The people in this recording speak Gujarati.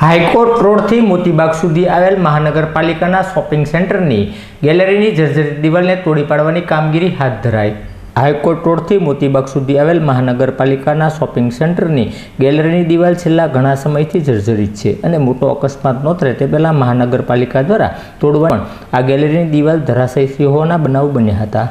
હાઈકોર્ટ રોડથી મોતીબાગ સુધી આવેલ મહાનગરપાલિકાના શોપિંગ સેન્ટરની ગેલેરીની જર્જરિત દિવાલને તોડી પાડવાની કામગીરી હાથ ધરાઈ। હાઈકોર્ટ રોડથી મોતીબાગ સુધી આવેલ મહાનગરપાલિકાના શોપિંગ સેન્ટરની ગેલેરીની દિવાલ છેલ્લા ઘણા સમયથી જર્જરિત છે અને મોટો અકસ્માત નોંધાય તે પહેલાં મહાનગરપાલિકા દ્વારા તોડવાની આ ગેલેરીની દિવાલ ધરાશાયી હોવાના બનાવ બન્યા હતા।